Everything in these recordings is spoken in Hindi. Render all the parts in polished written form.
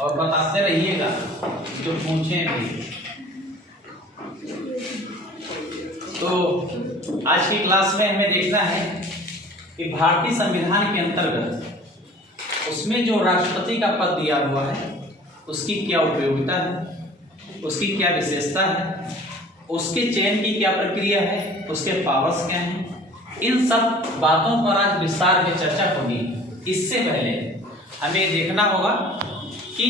और बताते रहिएगा जो पूछे भी। तो आज की क्लास में हमें देखना है कि भारतीय संविधान के अंतर्गत उसमें जो राष्ट्रपति का पद दिया हुआ है उसकी क्या उपयोगिता है, उसकी क्या विशेषता है, उसके चयन की क्या प्रक्रिया है, उसके पावर्स क्या हैं, इन सब बातों पर आज विस्तार में चर्चा होगी। इससे पहले हमें देखना होगा कि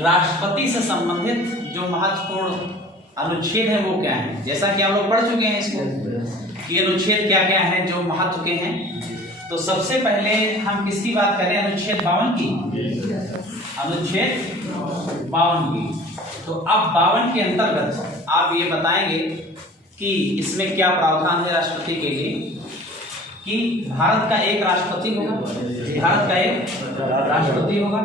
राष्ट्रपति से संबंधित जो महत्वपूर्ण अनुच्छेद है वो क्या है। जैसा कि आप लोग पढ़ चुके हैं इसको कि अनुच्छेद क्या क्या है जो महत्व के हैं। तो सबसे पहले हम किसकी बात करें, अनुच्छेद 52 की। अनुच्छेद 52 की। तो अब 52 के अंतर्गत आप ये बताएंगे कि इसमें क्या प्रावधान है राष्ट्रपति के लिए, कि भारत का एक राष्ट्रपति होगा, भारत का एक राष्ट्रपति होगा,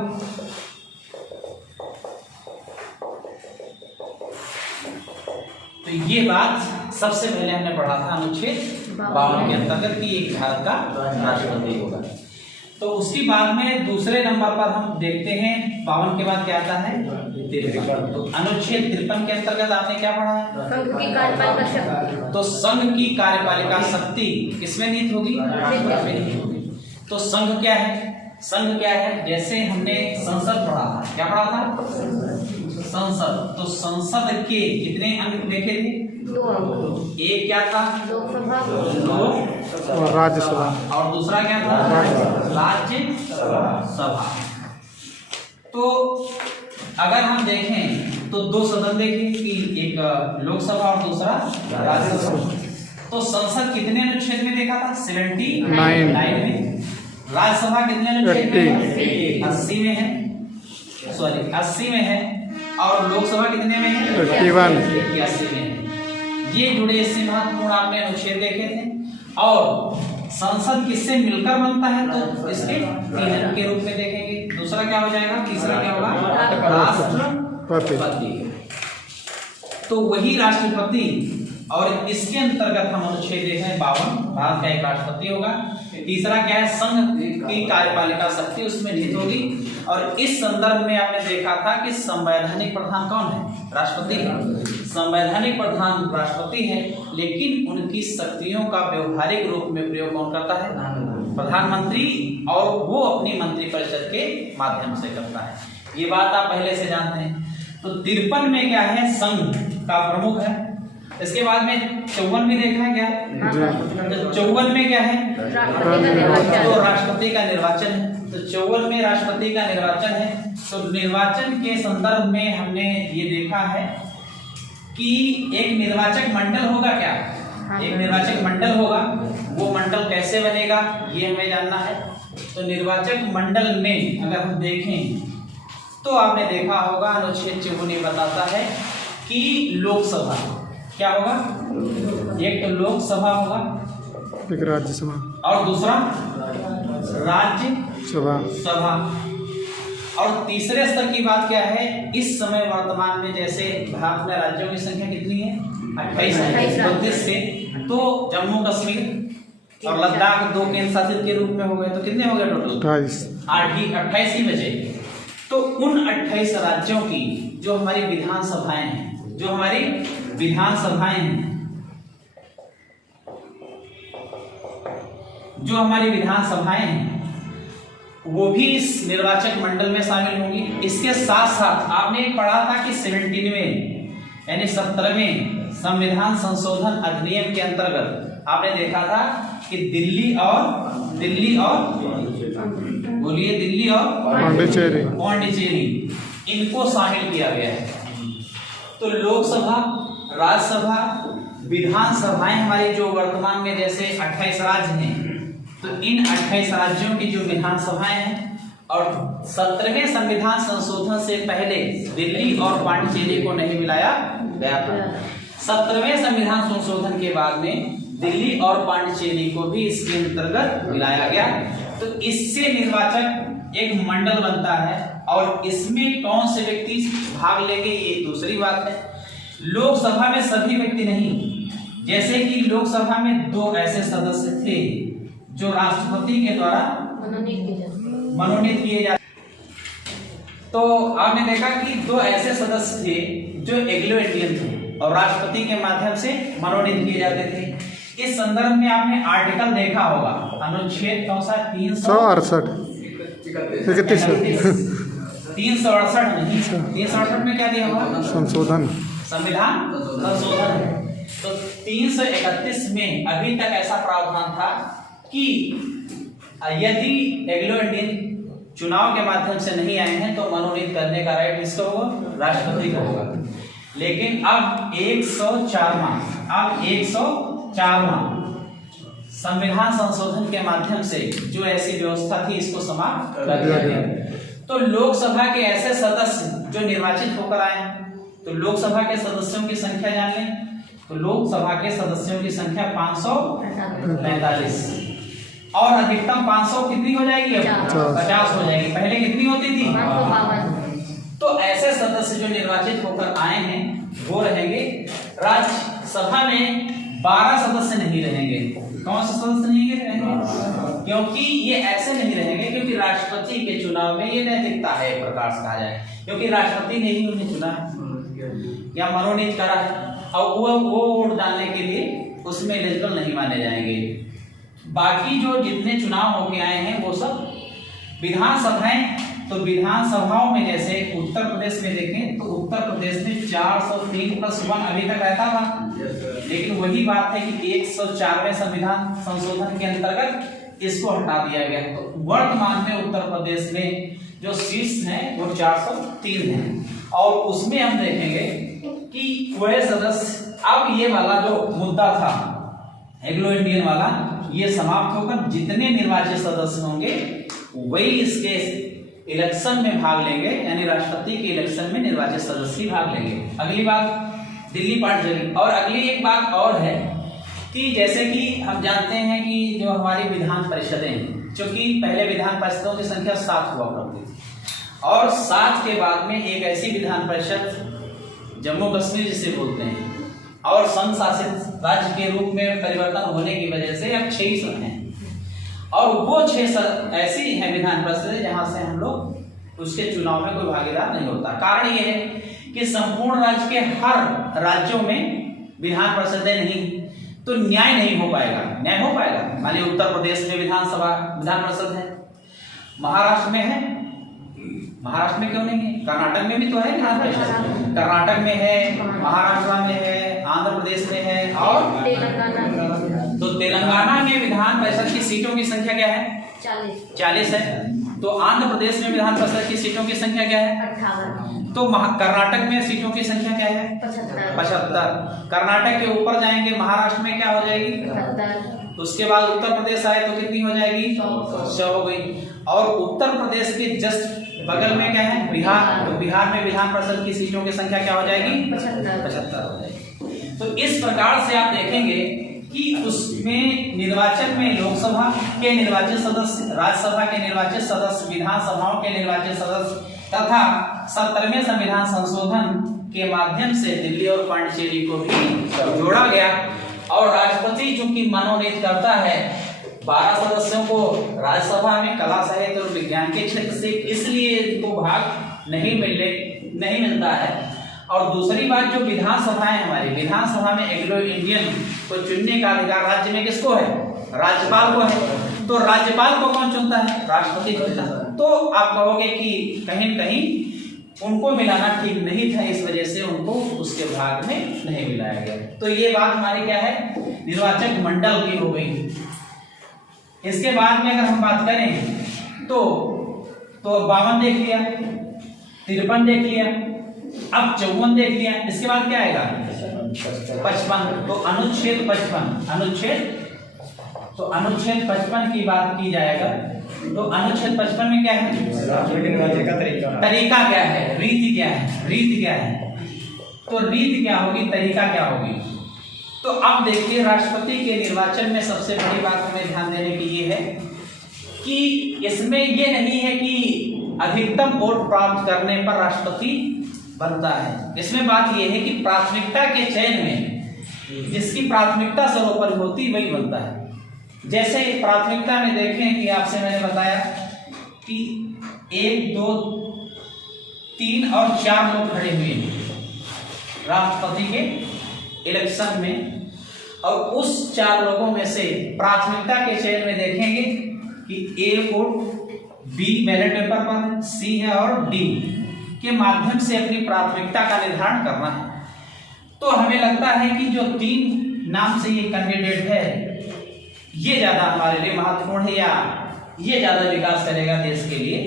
तो ये बात सबसे पहले हमने पढ़ा था अनुच्छेद 52 के अंतर्गत कि एक भारत का राष्ट्रपति होगा। तो उसके बाद में दूसरे नंबर पर हम देखते हैं 52 के बाद क्या आता है 53। तो अनुच्छेद 53 के अंतर्गत आपने क्या पढ़ा है, संघ की कार्यपालिका शक्ति। तो संघ की कार्यपालिका शक्ति किसमें निहित होगी, निहित होगी। तो संघ क्या है, संघ क्या है, जैसे हमने संसद पढ़ा था, क्या पढ़ा था संसद। तो संसद के कितने अंग देखे थे, 2 अंग। एक क्या था लोकसभा, लोक राज्यसभा, और दूसरा क्या था राज्यसभा। तो अगर हम देखें तो 2 सदन देखें कि एक लोकसभा और दूसरा राज्यसभा। तो संसद कितने अनुच्छेद में देखा था, 79 में। राज्यसभा कितने अनुच्छेद में, 80 में है, सॉरी 80 में है। और लोकसभा कितने में है, 81 में है। ये जुड़े इससे महत्वपूर्ण आपने अनुच्छेद देखे थे। और संसद किससे मिलकर बनता है, तो इसके 3 अंग के रूप में देखेंगे। दूसरा क्या हो जाएगा, तीसरा क्या होगा राष्ट्रपति। तो वही राष्ट्रपति, और इसके अंतर्गत हम अनुच्छेद देख रहे हैं 52, भारत का एक राष्ट्रपति होगा। तीसरा क्या है, संघ की कार्यपालिका शक्ति उसमें निहित होगी। और इस संदर्भ में आपने देखा था कि संवैधानिक प्रधान कौन है, राष्ट्रपति है। संवैधानिक प्रधान राष्ट्रपति है, लेकिन उनकी शक्तियों का व्यवहारिक रूप में प्रयोग कौन करता है, प्रधानमंत्री, और वो अपनी मंत्रिपरिषद के माध्यम से करता है। ये बात आप पहले से जानते हैं। तो 53 में क्या है, संघ का प्रमुख है। इसके बाद में 54 में देखा है क्या, तो 54 में क्या है, तो राष्ट्रपति का निर्वाचन है। तो 54 में राष्ट्रपति का निर्वाचन है। तो निर्वाचन के संदर्भ में हमने ये देखा है कि एक निर्वाचक मंडल होगा, क्या एक निर्वाचक मंडल होगा। वो मंडल कैसे बनेगा ये हमें जानना है। तो निर्वाचक मंडल में अगर हम देखें तो आपने देखा होगा अनुच्छेद 54 बताता है कि लोकसभा क्या होगा, एक तो लोकसभा होगा, एक राज्यसभा और दूसरा राज्यसभा। और तीसरे स्तर की बात क्या है, इस समय वर्तमान में जैसे भारत में राज्यों की संख्या कितनी है, 28 से। तो जम्मू कश्मीर और लद्दाख 2 केंद्र शासित के रूप में हो गए। तो कितने हो गए टोटल, 28 ही बचे। तो उन 28 राज्यों की जो हमारी विधानसभाएं हैं, जो हमारी विधानसभाएं हैं, जो हमारी विधानसभाएं हैं, वो भी इस निर्वाचक मंडल में शामिल होंगी। इसके साथ साथ आपने पढ़ा था कि 17वें यानी 17वें संविधान संशोधन अधिनियम के अंतर्गत आपने देखा था कि दिल्ली और बोलिए, दिल्ली और पांडिचेरी इनको शामिल किया गया है। तो लोकसभा, राज्यसभा, विधानसभाएं हमारी जो वर्तमान में जैसे 28 राज्य हैं, तो इन 28 राज्यों की जो विधानसभाएं हैं, और 17वें संविधान संशोधन से पहले दिल्ली और पांडिचेरी को नहीं मिलाया गया था। 17वें संविधान संशोधन के बाद में दिल्ली और पांडिचेरी को भी इसके अंतर्गत मिलाया गया। तो इससे निर्वाचक एक मंडल बनता है, और इसमें कौन से व्यक्ति भाग लेंगे ये दूसरी बात है। लोकसभा में सभी व्यक्ति नहीं, जैसे कि लोकसभा में 2 ऐसे सदस्य थे जो राष्ट्रपति के द्वारा मनोनीत किए जाते। तो आपने देखा कि दो ऐसे सदस्य थे जो एंग्लो इंडियन थे और राष्ट्रपति के माध्यम से मनोनीत किए जाते थे। इस संदर्भ में आपने आर्टिकल देखा होगा, अनुच्छेद कौन सा 368 368 नहीं, 368 में क्या दिया हुआ? संशोधन, संविधान संशोधन है। तो 331 में अभी तक ऐसा प्रावधान था कि यदि एंग्लो इंडियन चुनाव के माध्यम से नहीं आए हैं तो मनोनीत करने का राइट किसका होगा? राष्ट्रपति का होगा। लेकिन अब 104वां संविधान संशोधन के माध्यम से जो ऐसी व्यवस्था थी इसको समाप्त कर दिया गया। तो लोकसभा के ऐसे सदस्य जो निर्वाचित होकर आए हैं, तो लोकसभा के सदस्यों की संख्या जान लें। तो लोकसभा के सदस्यों की संख्या 545 और अधिकतम 500 कितनी हो जाएगी? अब 50 हो जाएगी। पहले कितनी होती थी? 552। तो ऐसे सदस्य जो निर्वाचित होकर आए हैं वो रहेंगे। राज्यसभा में 12 सदस्य नहीं रहेंगे। कौन से सदस्य नहीं रहेंगे? क्योंकि ये ऐसे नहीं रहेंगे क्योंकि राष्ट्रपति के चुनाव में ये नैतिकता है, एक प्रकार से कहा जाए, क्योंकि राष्ट्रपति ने ही उन्हें चुना या मनोनीत करा है और वो वोट डालने के लिए उसमें एलिजिबल नहीं माने जाएंगे। बाकी जो जितने चुनाव होके आए हैं वो सब विधानसभाएं, तो विधानसभाओं में जैसे उत्तर प्रदेश में देखें तो उत्तर प्रदेश में 403+1 अभी तक रहता था, लेकिन वही बात है कि 104वें संविधान संशोधन के अंतर्गत इसको हटा दिया गया। तो वर्तमान में उत्तर प्रदेश में जो सीट्स हैं वो 403 हैं और उसमें हम देखेंगे कि वह सदस्य, अब ये वाला जो मुद्दा था एंग्लो इंडियन वाला, ये समाप्त होकर जितने निर्वाचित सदस्य होंगे वही इसके इलेक्शन में भाग लेंगे, यानी राष्ट्रपति के इलेक्शन में निर्वाचित सदस्य भाग लेंगे। अगली बात दिल्ली पार्ट जगी। और अगली एक बात और है कि जैसे कि हम जानते हैं कि जो हमारी विधान परिषदें, चूंकि पहले विधान परिषदों की संख्या 7 हुआ करती थी और 7 के बाद में एक ऐसी विधान परिषद जम्मू कश्मीर जिसे बोलते हैं और संघ शासित राज्य के रूप में परिवर्तन होने की वजह से अब 6 हैं और वो 6 ऐसी हैं विधान परिषदें जहां से हम लोग उसके चुनाव में कोई भागीदार नहीं होता। कारण ये है कि संपूर्ण राज्य के हर राज्यों में विधान परिषदें नहीं, तो न्याय नहीं हो पाएगा। न्याय हो पाएगा? मान लीजिए उत्तर प्रदेश में विधान परिषद है, महाराष्ट्र में है, महाराष्ट्र में क्यों नहीं है? कर्नाटक में भी तो है विधान परिषद, कर्नाटक में है, महाराष्ट्र में है, आंध्र प्रदेश में है और तो तेलंगाना में विधान परिषद की सीटों की संख्या क्या है? 40 है। तो आंध्र प्रदेश में विधान परिषद की सीटों की संख्या क्या है? 58। तो कर्नाटक में सीटों की संख्या क्या है? 75। कर्नाटक के ऊपर जाएंगे, महाराष्ट्र में क्या हो जाएगी? 72। उसके बाद उत्तर प्रदेश आए तो कितनी हो जाएगी? 100 हो गई। और उत्तर प्रदेश के जस्ट बगल में क्या है? बिहार। तो बिहार में विधान परिषद की सीटों की संख्या क्या हो जाएगी? 75 हो जाएगी। तो इस प्रकार से आप देखेंगे कि उसमें निर्वाचन में लोकसभा के निर्वाचित सदस्य, राज्यसभा के निर्वाचित सदस्य, विधानसभाओं के निर्वाचित सदस्य तथा 70वें संविधान संशोधन के माध्यम से दिल्ली और पांडिचेरी को भी जोड़ा गया। और राष्ट्रपति चूंकि मनोनीत करता है 12 सदस्यों को राज्यसभा में कला साहित्य और विज्ञान के क्षेत्र से, इसलिए इनको भाग नहीं मिलता है। और दूसरी बात, जो विधानसभाएं हमारी, विधानसभा में एंग्लो इंडियन को चुनने का अधिकार राज्य में किसको है? राज्यपाल को है। तो राज्यपाल को कौन चुनता है? राष्ट्रपति चुनता है। तो आप कहोगे कि कहीं न कहीं उनको मिलाना ठीक नहीं था, इस वजह से उनको उसके भाग में नहीं मिलाया गया। तो ये बात हमारी क्या है? निर्वाचक मंडल की हो गई। इसके बाद में अगर हम बात करें तो 52 देख लिया, 53 देख लिया, अब 54 देख लिया। इसके बाद क्या आएगा? 55। तो अनुच्छेद 55 की बात की जाएगा। तो अनुच्छेद 55 में क्या है? तरीका क्या है? रीति क्या है? तो रीति क्या होगी, तरीका क्या होगी? तो अब देखिए, राष्ट्रपति के निर्वाचन में सबसे बड़ी बात हमें ध्यान देने की ये है कि इसमें ये नहीं है कि अधिकतम वोट प्राप्त करने पर राष्ट्रपति बनता है। इसमें बात यह है कि प्राथमिकता के चयन में जिसकी प्राथमिकता सर्वोपरि होती वही बनता है। जैसे प्राथमिकता में देखें कि आपसे मैंने बताया कि 1, 2, 3 और 4 लोग खड़े हुए हैं राष्ट्रपति के इलेक्शन में, और उस 4 लोगों में से प्राथमिकता के चयन में देखेंगे कि ए वोट, बी बैलेट पेपर पर, सी है और डी के माध्यम से अपनी प्राथमिकता का निर्धारण करना है। तो हमें लगता है कि जो 3 नाम से ये कैंडिडेट है ये ज्यादा हमारे लिए महत्वपूर्ण है या ये ज्यादा विकास करेगा देश के लिए।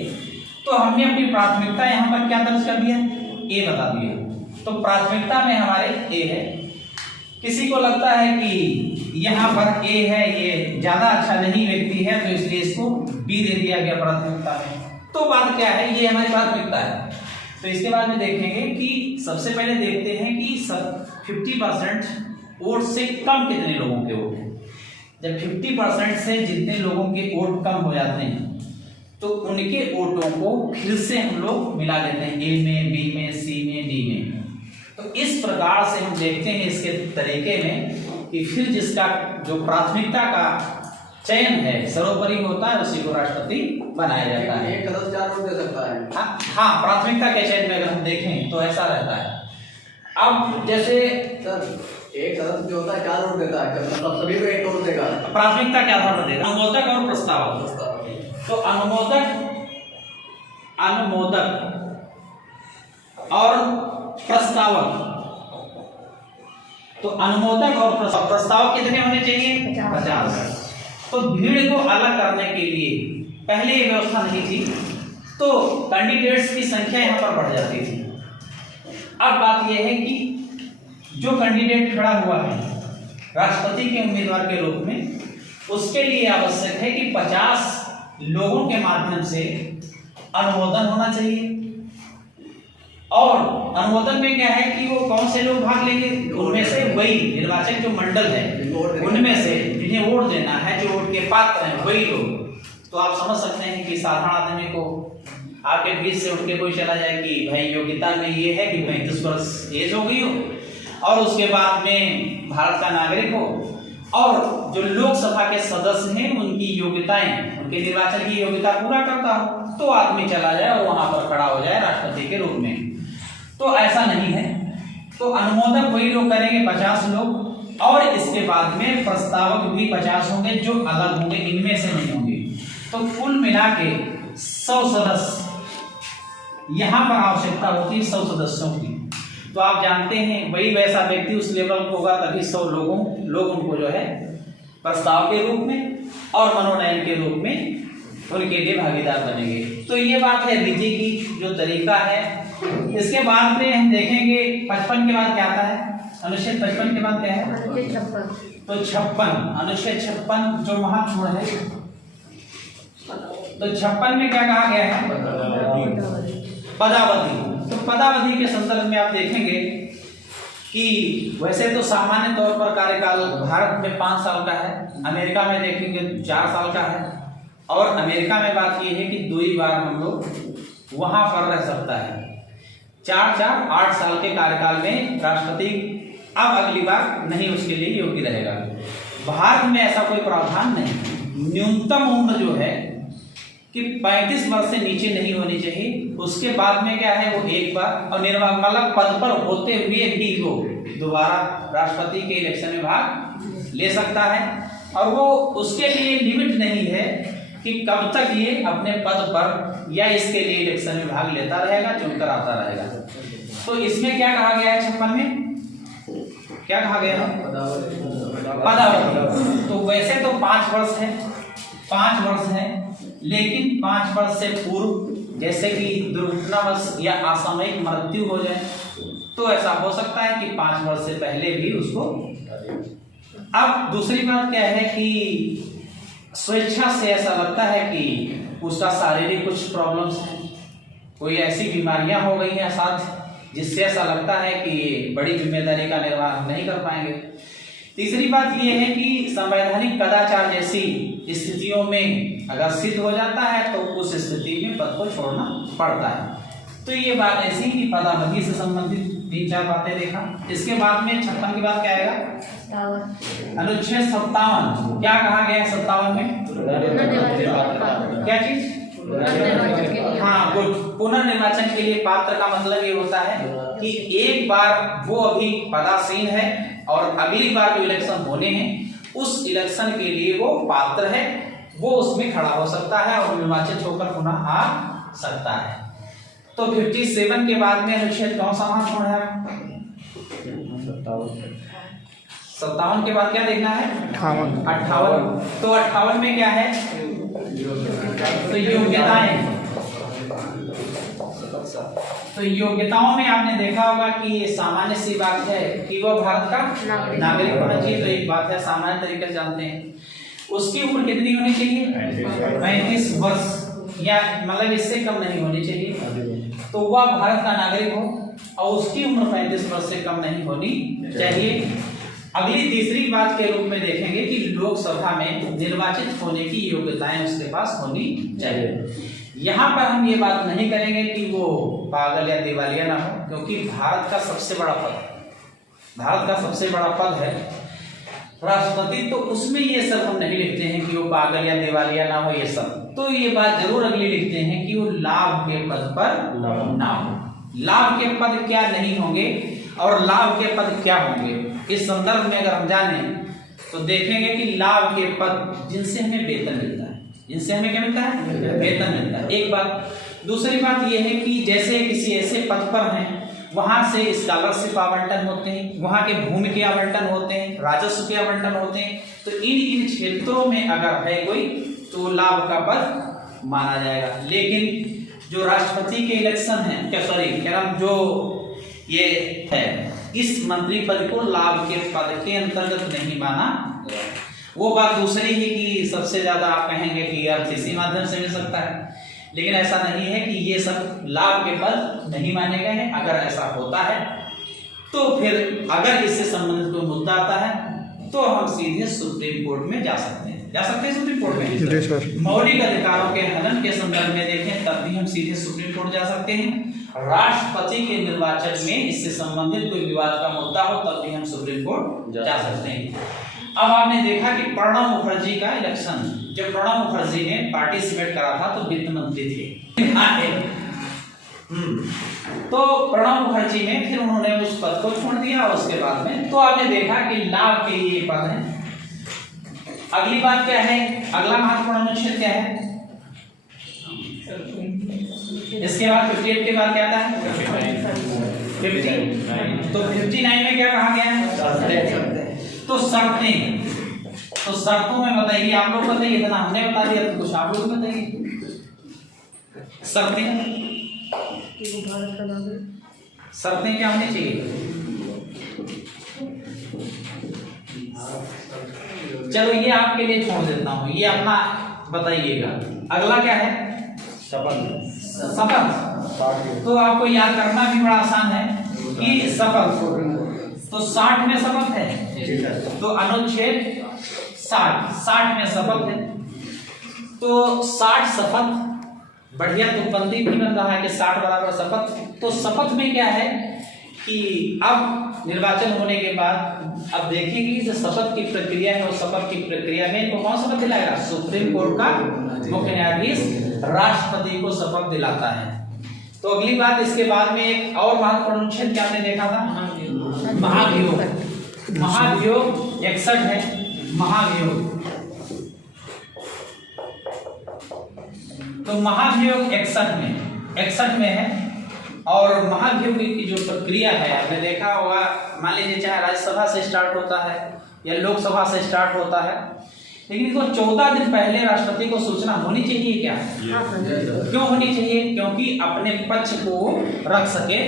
तो हमने अपनी प्राथमिकता यहाँ पर क्या दर्ज कर दिया, ए बता दिया। तो प्राथमिकता में हमारे ए है। किसी को लगता है कि यहाँ पर ए है, ये ज्यादा अच्छा नहीं व्यक्ति है, तो इसलिए इसको बी दे दिया गया प्राथमिकता में। तो बात क्या है, ये हमारी प्राथमिकता है। तो इसके बाद में देखेंगे कि सबसे पहले देखते हैं कि 50% वोट से कम कितने लोगों के वोट हैं। जब 50% से जितने लोगों के वोट कम हो जाते हैं तो उनके वोटों को फिर से हम लोग मिला देते हैं ए में, बी में, सी में, डी में। तो इस प्रकार से हम देखते हैं इसके तरीके में कि फिर जिसका जो प्राथमिकता का चयन है सर्वोपरि होता है उसी को राष्ट्रपति बनाया जाता है। एक सदस्य 4 वोट दे सकता है। हाँ, प्राथमिकता के चयन में अगर हम देखें तो ऐसा रहता है। अब जैसे सर एक सदस्य जो होता है 4 वोट देता है, मतलब सभी को 1 वोट देगा। प्राथमिकता क्या आधार पर देगा, अनुमोदक और प्रस्तावक। तो अनुमोदक और प्रस्तावक, तो अनुमोदक और प्रस्तावक कितने होने चाहिए, 50। तो भीड़ को अलग करने के लिए पहले ये व्यवस्था नहीं थी, तो कैंडिडेट्स की संख्या यहाँ पर बढ़ जाती थी। अब बात यह है कि जो कैंडिडेट खड़ा हुआ है राष्ट्रपति के उम्मीदवार के रूप में, उसके लिए आवश्यक है कि 50 लोगों के माध्यम से अनुमोदन होना चाहिए। और अनुमोदन में क्या है कि वो कौन से लोग भाग लेंगे, उनमें से वही निर्वाचन जो मंडल है उनमें से जिन्हें वोट देना है, जो वोट के पात्र हैं वही लोग। तो आप समझ सकते हैं कि साधारण आदमी को आपके बीच से उठ के कोई चला जाए कि भाई योग्यता में ये है कि 35 वर्ष एज हो गई हो और उसके बाद में भारत का नागरिक हो, और जो लोकसभा के सदस्य हैं उनकी योग्यताएं, उनके निर्वाचन की योग्यता पूरा करता हो, तो आदमी चला जाए और वहां पर खड़ा हो जाए राष्ट्रपति के रूप में। तो ऐसा नहीं है। तो अनुमोदक वही लोग करेंगे 50 लोग, और इसके बाद में प्रस्तावक भी 50 होंगे जो अलग होंगे, इनमें से नहीं होंगे। तो कुल मिला के 100 सदस्य यहाँ पर आवश्यकता होती है 100 सदस्यों की। तो आप जानते हैं वही वैसा व्यक्ति उस लेवल को होगा तभी 100 लोग उनको जो है प्रस्ताव के रूप में और मनोनयन के रूप में उनके लिए भागीदार बनेंगे। तो ये बात है विधि की जो तरीका है। इसके बाद में हम देखेंगे 55 के बाद क्या आता है, अनुच्छेद 55 के बाद क्या है, तो 56 अनुच्छेद 56 जो महत्वपूर्ण है। तो 56 में क्या कहा गया है, पदावधि। तो पदावधि के संदर्भ में आप देखेंगे कि वैसे तो सामान्य तौर पर कार्यकाल भारत में 5 साल का है, अमेरिका में देखेंगे 4 साल का है, और अमेरिका में बात यह है कि 2 बार हम लोग वहां पर रह सकता है। 4 8 साल के कार्यकाल में राष्ट्रपति अब अगली बार नहीं उसके लिए योग्य रहेगा। भारत में ऐसा कोई प्रावधान नहीं। न्यूनतम उम्र जो है कि 35 वर्ष से नीचे नहीं होनी चाहिए। उसके बाद में क्या है, वो एक बार और निर्वाचन पद पर होते हुए भी वो दोबारा राष्ट्रपति के इलेक्शन में भाग ले सकता है, और वो उसके लिए लिमिट नहीं है कि कब तक ये अपने पद पर या इसके लिए इलेक्शन में भाग लेता रहेगा, चुनकर आता रहेगा। तो इसमें क्या कहा गया है, 56 में क्या कहा गया है, पदावधि। तो वैसे तो 5 वर्ष है, 5 वर्ष है, लेकिन 5 वर्ष से पूर्व जैसे कि दुर्घटनावश या असामयिक मृत्यु हो जाए तो ऐसा हो सकता है कि 5 वर्ष से पहले भी उसको। अब दूसरी बात क्या है कि स्वेच्छा से ऐसा लगता है कि उसका शारीरिक कुछ प्रॉब्लम्स हैं, कोई ऐसी बीमारियां हो गई हैं साथ जिससे ऐसा लगता है कि ये बड़ी जिम्मेदारी का निर्वाह नहीं कर पाएंगे। तीसरी बात ये है कि संवैधानिक कदाचार जैसी स्थितियों में अगर सिद्ध हो जाता है तो उस स्थिति में पद को छोड़ना पड़ता है। तो ये बात ऐसी कि पदावधि से संबंधित 3-4 बातें देखा। इसके बाद में 56 के बाद क्या आएगा, अनुच्छेद 57। क्या कहा गया है 57 में, क्या चीज, हाँ गुड, पुनर्निर्वाचन के लिए पात्र का मतलब ये होता है कि एक बार वो अभी पदासीन है और अगली बार जो इलेक्शन होने हैं उस इलेक्शन के लिए वो पात्र है, वो उसमें खड़ा हो सकता है और निर्वाचित होकर पुनः आ सकता है। तो 57 के बाद में अनुच्छेद कौन सा महत्वपूर्ण है? 57 के बाद क्या देखना है? 58। तो 58 में क्या है? तो योग्यताएं। तो योग्यताओं में आपने देखा होगा कि ये सामान्य सी बात है कि वह भारत का नागरिक होना चाहिए। तो एक बात है, सामान्य तरीके से जानते हैं। उसकी उम्र कितनी होनी चाहिए? 35 वर्ष, या मतलब इससे कम नहीं होनी चाहिए। तो वह भारत का नागरिक हो और उसकी उम्र 35 वर्ष से कम नहीं होनी चाहिए। अगली तीसरी बात के रूप में देखेंगे कि लोकसभा में निर्वाचित होने की योग्यताएं उसके पास होनी चाहिए। यहाँ पर हम ये बात नहीं करेंगे कि वो पागल या दिवालिया ना हो, क्योंकि भारत का सबसे बड़ा पद है राष्ट्रपति। तो उसमें ये सब हम नहीं लिखते हैं कि वो पागल या दिवालिया ना हो, ये सब। तो ये बात जरूर अगली लिखते हैं कि वो लाभ के पद पर ना हो। लाभ के पद क्या नहीं होंगे और लाभ के पद क्या होंगे, इस संदर्भ में अगर हम जाने तो देखेंगे कि लाभ के पद जिनसे हमें वेतन मिलता है, जिनसे हमें क्या मिलता है? वेतन मिलता है। एक बात। दूसरी बात यह है कि जैसे किसी ऐसे पद पर हैं वहां से स्कॉलरशिप आवंटन होते हैं, वहां के भूमि के आवंटन होते हैं, राजस्व के आवंटन होते हैं। तो इन क्षेत्रों में अगर है कोई तो लाभ का पद माना जाएगा। लेकिन जो राष्ट्रपति के इलेक्शन है, जो ये है, इस मंत्री पद को लाभ के पद के अंतर्गत नहीं माना। वो बात दूसरी ही कि सबसे ज्यादा आप कहेंगे कि अर्थ इसी माध्यम से मिल सकता है, लेकिन ऐसा नहीं है कि ये सब लाभ के पद नहीं माने गए हैं। अगर ऐसा होता है तो फिर अगर इससे संबंधित कोई मुद्दा आता है तो हम सीधे सुप्रीम कोर्ट में जा सकते हैं। सुप्रीम कोर्ट में मौलिक अधिकारों के हनन के संदर्भ में देखें तब भी हम सीधे सुप्रीम कोर्ट जा सकते हैं। राष्ट्रपति के निर्वाचन में इससे संबंधित कोई विवाद का मुद्दा हो तब भी हम सुप्रीम कोर्ट जा सकते हैं। अब आपने देखा कि प्रणब मुखर्जी का इलेक्शन, जब प्रणब मुखर्जी ने पार्टिसिपेट करा था तो वित्त मंत्री थे। तो प्रणब मुखर्जी ने फिर उन्होंने उस पद को छोड़ दिया। उसके बाद में तो आपने देखा कि लाभ के ये पद है। अगली बात क्या है? अगला महत्वपूर्ण अनुच्छेद क्या है? इसके बाद 58 के बाद क्या आता है? 50। तो 59 में क्या कहा गया है? तो शर्तों में बताइए। आप लोग बताइए, इतना हमने बता दिया तो कुछ आप लोग बताइए। शर्तें क्या होनी चाहिए? चलो ये आपके लिए छोड़ देता हूँ, ये अपना बताइएगा। अगला क्या है? शपथ। तो आपको याद करना भी बड़ा आसान है कि शपथ तो 60 में शपथ है। तो अनुच्छेद 60 में शपथ है। तो 60 शपथ, बढ़िया तुकबंदी भी बन रहा है कि 60 बराबर शपथ। तो शपथ में क्या है कि अब निर्वाचन होने के बाद अब देखेंगे जो शपथ की प्रक्रिया है, उस शपथ की प्रक्रिया में इनको कौन शपथ दिलाएगा? सुप्रीम कोर्ट का मुख्य न्यायाधीश राष्ट्रपति को शपथ दिलाता है। तो अगली बात, इसके बाद में एक और महत्वपूर्ण अनुच्छेद क्या हमने देखा था? महाभियोग। 61 है महाभियोग। तो महाभियोग 61 में है। और महाभियोग की जो प्रक्रिया है आपने देखा होगा, मान लीजिए चाहे राज्यसभा से स्टार्ट होता है या लोकसभा से स्टार्ट होता है, लेकिन इसको 14 दिन पहले राष्ट्रपति को सूचना होनी चाहिए। क्या क्यों होनी चाहिए? क्योंकि अपने पक्ष को रख सके,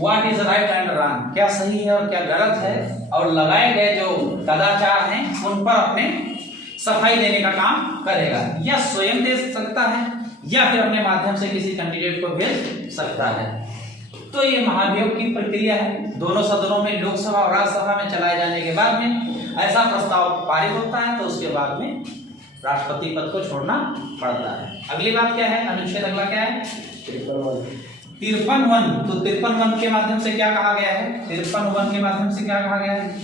what is right and wrong, क्या सही है और क्या गलत है, और लगाए गए जो कदाचार हैं उन पर अपने सफाई देने का काम करेगा। या स्वयं दे सकता है या फिर अपने माध्यम से किसी कैंडिडेट को भेज सकता है। तो ये महाभियोग की प्रक्रिया है। दोनों सदनों में, लोकसभा और राज्यसभा में चलाए जाने के बाद में ऐसा प्रस्ताव पारित होता है तो उसके बाद में राष्ट्रपति पद को छोड़ना पड़ता है। अगली बात क्या है? अनुच्छेद अगला क्या है? 53(1). तो 53(1) के माध्यम से क्या कहा गया है? 53(1) के माध्यम से क्या कहा गया है?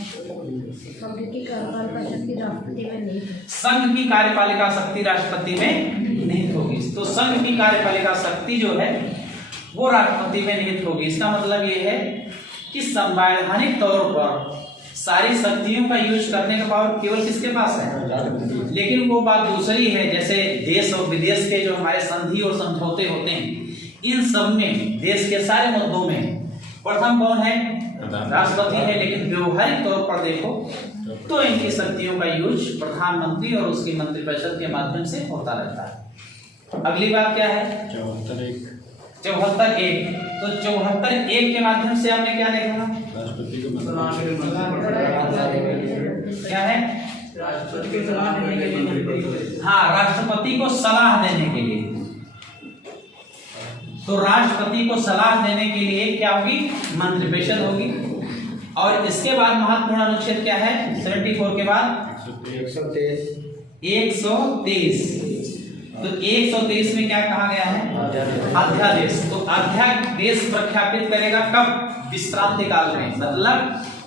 संघ की कार्यपालिका शक्ति राष्ट्रपति में निहित होगी। तो संघ की कार्यपालिका शक्ति जो है वो राष्ट्रपति में निहित होगी। इसका मतलब ये है कि संवैधानिक तौर पर सारी शक्तियों का यूज करने का पावर केवल किसके पास है? लेकिन वो बात दूसरी है, जैसे देश और विदेश के जो हमारे संधि और समझौते होते हैं, इन सब में देश के सारे मुद्दों में प्रथम कौन है? राष्ट्रपति है। लेकिन व्यवहारिक तौर पर देखो तो इनकी शक्तियों का यूज प्रधानमंत्री और उसकी मंत्रिपरिषद के माध्यम से होता रहता है। अगली बात क्या है? 74(1). तो 74(1) के माध्यम से हमने क्या देखा? क्या है? हाँ, राष्ट्रपति को सलाह देने के लिए। तो राष्ट्रपति को सलाह देने के लिए क्या होगी? मंत्रिपरिषद होगी। और इसके बाद महत्वपूर्ण अनुच्छेद क्या है? 74 के बाद 123। तो 123 में क्या कहा गया है? अध्यादेश। तो अध्यादेश प्रख्यापित करेगा कब? विश्रांति काल में। मतलब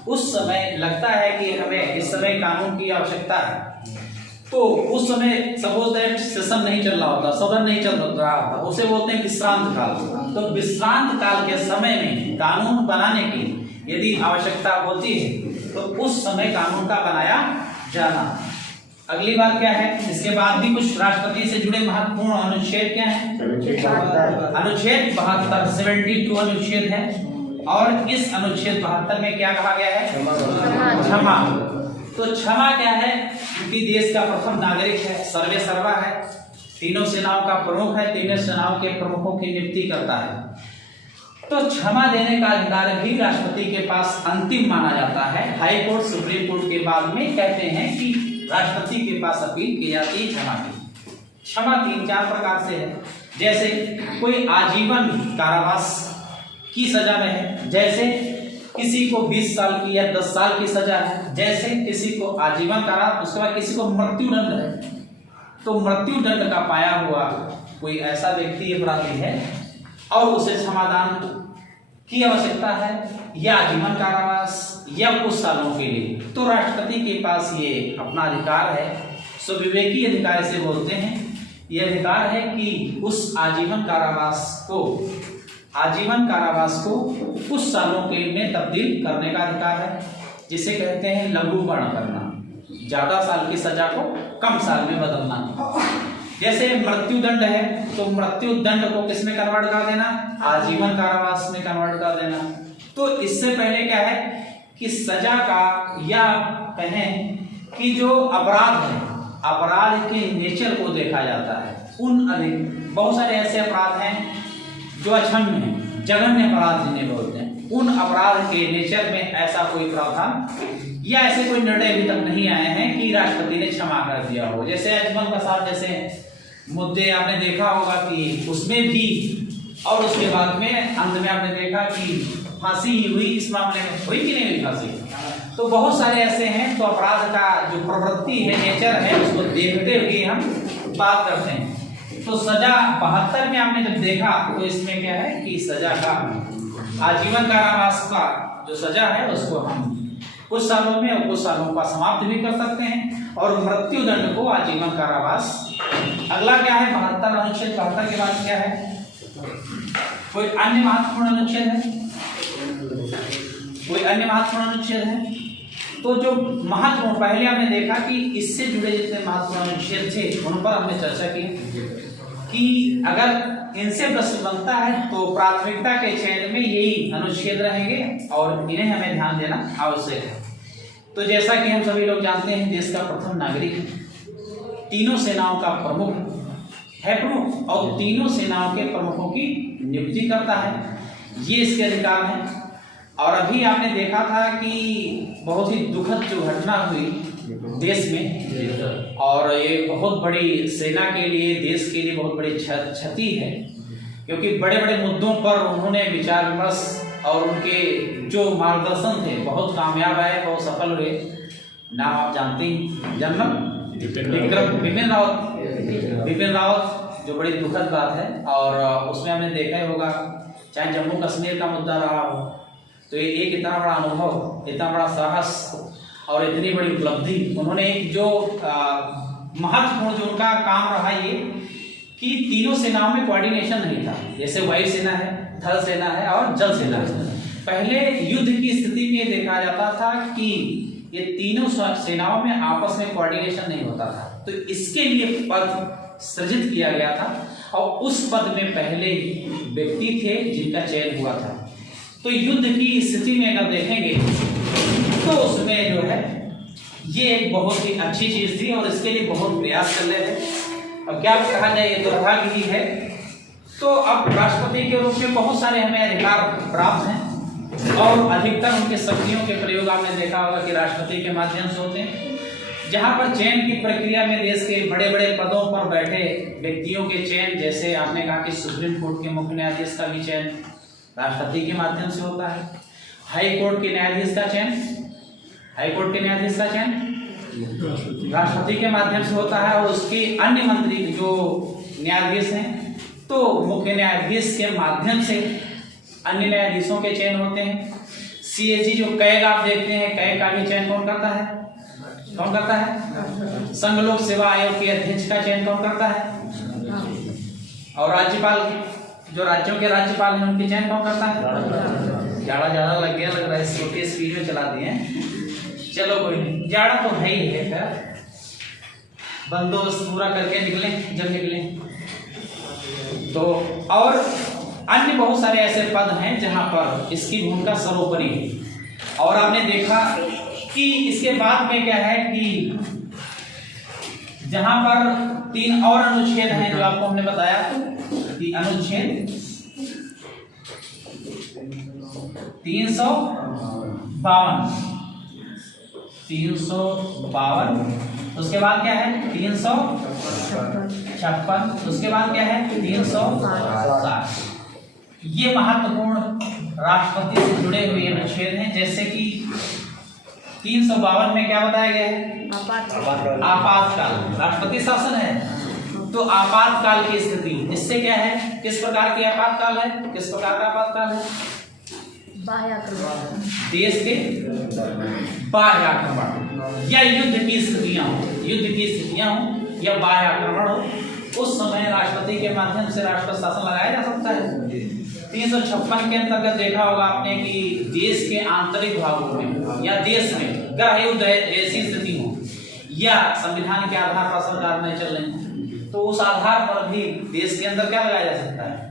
उस समय लगता है कि हमें इस समय कानून की आवश्यकता है, तो उस समय सपोज दैट सेशन नहीं चल रहा होता, सदन नहीं चल रहा होता, उसे बोलते हैं विश्रांत काल। तो विश्रांत काल के समय में कानून बनाने की यदि आवश्यकता होती है तो उस समय कानून का बनाया जाना। अगली बात क्या है? इसके बाद भी कुछ राष्ट्रपति से जुड़े महत्वपूर्ण अनुच्छेद क्या है? अनुच्छेद 72 72 अनुच्छेद है। और इस अनुच्छेद 72 में क्या कहा गया है? क्षमा। तो क्षमा क्या है? क्योंकि देश का प्रथम नागरिक है, सर्वे सर्वा है, तीनों सेनाओं का प्रमुख है, तीनों सेनाओं के प्रमुखों की नियुक्ति करता है। तो क्षमा देने का अधिकार भी राष्ट्रपति के पास अंतिम माना जाता है। हाई कोर्ट, सुप्रीम कोर्ट के बाद में कहते हैं कि राष्ट्रपति के पास अपील की जाती है क्षमा की। क्षमा 3-4 प्रकार से है। जैसे कोई आजीवन कारावास की सजा में है, जैसे किसी को 20 साल की या 10 साल की सजा है, जैसे किसी को आजीवन कारावास, उसके बाद किसी को मृत्युदंड है। तो मृत्युदंड का पाया हुआ कोई ऐसा व्यक्ति अपराधी है और उसे क्षमादान की आवश्यकता है, या आजीवन कारावास या कुछ सालों के लिए, तो राष्ट्रपति के पास ये अपना अधिकार है। स्वविवेकी अधिकार से बोलते हैं। ये अधिकार है कि उस आजीवन कारावास को कुछ सालों के में तब्दील करने का अधिकार है, जिसे कहते हैं लघुकरण करना, ज्यादा साल की सजा को कम साल में बदलना। जैसे मृत्युदंड है तो मृत्युदंड को किसमें कन्वर्ट कर देना? आजीवन कारावास में कन्वर्ट कर देना। तो इससे पहले क्या है कि सजा का, या कहें कि जो अपराध है, अपराध के नेचर को देखा जाता है। बहुत सारे ऐसे अपराध हैं जो अक्षम्य हैं, जघन्य अपराध जिन्हें बोलते हैं। उन अपराध के नेचर में ऐसा कोई प्रावधान या ऐसे कोई निर्णय अभी तक नहीं आए हैं कि राष्ट्रपति ने क्षमा कर दिया हो। जैसे अजमल कसाब जैसे मुद्दे आपने देखा होगा कि उसमें भी, और उसके बाद में अंत में आपने देखा कि फांसी ही हुई। इस मामले में हुई कि नहीं हुई फांसी? तो बहुत सारे ऐसे हैं। तो अपराध का जो प्रवृत्ति है, नेचर है, उसको देखते हुए हम बात करते हैं। तो सजा 72 में आपने जब देखा तो इसमें क्या है कि सजा का आजीवन कारावास का जो सजा है उसको हम कुछ सालों में और कुछ सालों का समाप्त भी कर सकते हैं, और मृत्युदंड को आजीवन कारावास। अगला क्या है? 72 अनुच्छेद 72 के बाद क्या है? कोई अन्य महत्वपूर्ण अनुच्छेद है? कोई अन्य महत्वपूर्ण अनुच्छेद है? तो जो महत्वपूर्ण, पहले हमने देखा कि इससे जुड़े जितने महत्वपूर्ण अनुच्छेद थे उन पर हमने चर्चा की कि अगर इनसे प्रश्न बनता है तो प्राथमिकता के चयन में यही अनुच्छेद रहेंगे और इन्हें हमें ध्यान देना आवश्यक है। तो जैसा कि हम सभी लोग जानते हैं, देश का प्रथम नागरिक है, तीनों सेनाओं का प्रमुख है और तीनों सेनाओं के प्रमुखों की नियुक्ति करता है। ये इसके अधिकार हैं। और अभी आपने देखा था कि बहुत ही दुखद जो घटना हुई देश में, और ये बहुत बड़ी सेना के लिए, देश के लिए बहुत बड़ी क्षति है, क्योंकि बड़े बड़े मुद्दों पर उन्होंने विचार विमर्श और उनके जो मार्गदर्शन थे बहुत कामयाब आए, बहुत सफल हुए। नाम आप जानते हैं, जनरल बिपिन रावत, जो बड़ी दुखद बात है। और उसमें हमने देखा ही होगा, चाहे जम्मू कश्मीर का मुद्दा रहा हो, तो ये एक इतना बड़ा अनुभव, इतना बड़ा साहस और इतनी बड़ी उपलब्धि उन्होंने, एक जो महत्वपूर्ण जो उनका काम रहा ये कि तीनों सेनाओं में कोऑर्डिनेशन नहीं था। जैसे वायुसेना है, थल सेना है और जल सेना है। पहले युद्ध की स्थिति में देखा जाता था कि ये तीनों सेनाओं में आपस में कोऑर्डिनेशन नहीं होता था, तो इसके लिए पद सृजित किया गया था और उस पद में पहले व्यक्ति थे जिनका चयन हुआ था। तो युद्ध की स्थिति में अगर देखेंगे तो उसमें जो है ये एक बहुत ही अच्छी चीज थी और इसके लिए बहुत प्रयास कर रहे थे। अब क्या कहा जाए, ये दुर्भाग्य ही है। तो अब राष्ट्रपति के रूप में बहुत सारे हमें अधिकार प्राप्त हैं और अधिकतर उनके शक्तियों के प्रयोग आपने देखा होगा कि राष्ट्रपति के माध्यम से होते हैं। जहां पर चयन की प्रक्रिया में देश के बड़े बड़े पदों पर बैठे व्यक्तियों के चयन, जैसे आपने कहा कि सुप्रीम कोर्ट के मुख्य न्यायाधीश का भी चयन राष्ट्रपति के माध्यम से होता है। हाई कोर्ट के न्यायाधीश का चयन राष्ट्रपति के माध्यम से होता है और उसके अन्य मंत्री जो न्यायाधीश हैं तो मुख्य न्यायाधीश के माध्यम से अन्य न्यायाधीशों के चयन होते हैं। सीएजी जो कैग आप देखते हैं, कैग का भी चयन कौन करता है? संघ लोक सेवा आयोग के अध्यक्ष का चयन कौन करता है? और राज्यपाल, जो राज्यों के राज्यपाल हैं उनके चयन कौन करता है? ज्यादा लग गया, लग रहा है छोटी स्पीड में चला दिए। चलो कोई नहीं, जाड़ा तो है ही है, बंदोबस्त पूरा करके निकले जब निकले। तो और अन्य बहुत सारे ऐसे पद हैं जहां पर इसकी भूमिका सर्वोपरि है। और आपने देखा कि इसके बाद में क्या है कि जहां पर 3 और अनुच्छेद हैं जो आपको हमने बताया कि अनुच्छेद 352, उसके बाद क्या है 356, उसके बाद क्या है 360। ये महत्वपूर्ण राष्ट्रपति से जुड़े हुए अनुच्छेद हैं। जैसे कि 352 में क्या बताया गया है? आपातकाल। राष्ट्रपति शासन है तो आपातकाल की स्थिति, इससे क्या है, किस प्रकार की आपातकाल है, किस प्रकार का आपातकाल है? देश के बाह्य आक्रमण या युद्ध की स्थितियां हो या बाह्य आक्रमण हो, उस समय राष्ट्रपति के माध्यम से राष्ट्र शासन लगाया जा सकता है। 356 के अंतर्गत देखा होगा आपने कि देश के आंतरिक भागों में या देश में गृह युद्ध ऐसी स्थिति हो या संविधान के आधार पर सरकार नहीं चल रही हो, तो उस आधार पर भी देश के अंदर क्या लगाया जा सकता है।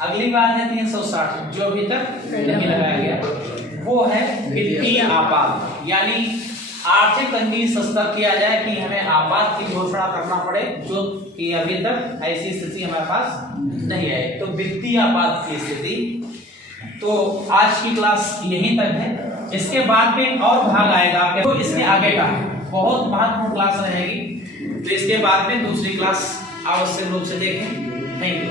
अगली बात है 360 जो अभी तक नहीं लगाया गया, वो है वित्तीय आपात, यानी आर्थिक तंगी स्तर किया जाए कि हमें आपात की घोषणा करना पड़े, जो कि अभी तक ऐसी स्थिति हमारे पास नहीं है, तो वित्तीय आपात की स्थिति। तो आज की क्लास यहीं तक है, इसके बाद में और भाग आएगा तो इसके आगे का बहुत महत्वपूर्ण क्लास रहेगी, तो इसके बाद में दूसरी क्लास आवश्यक रूप से देखें। Thank you.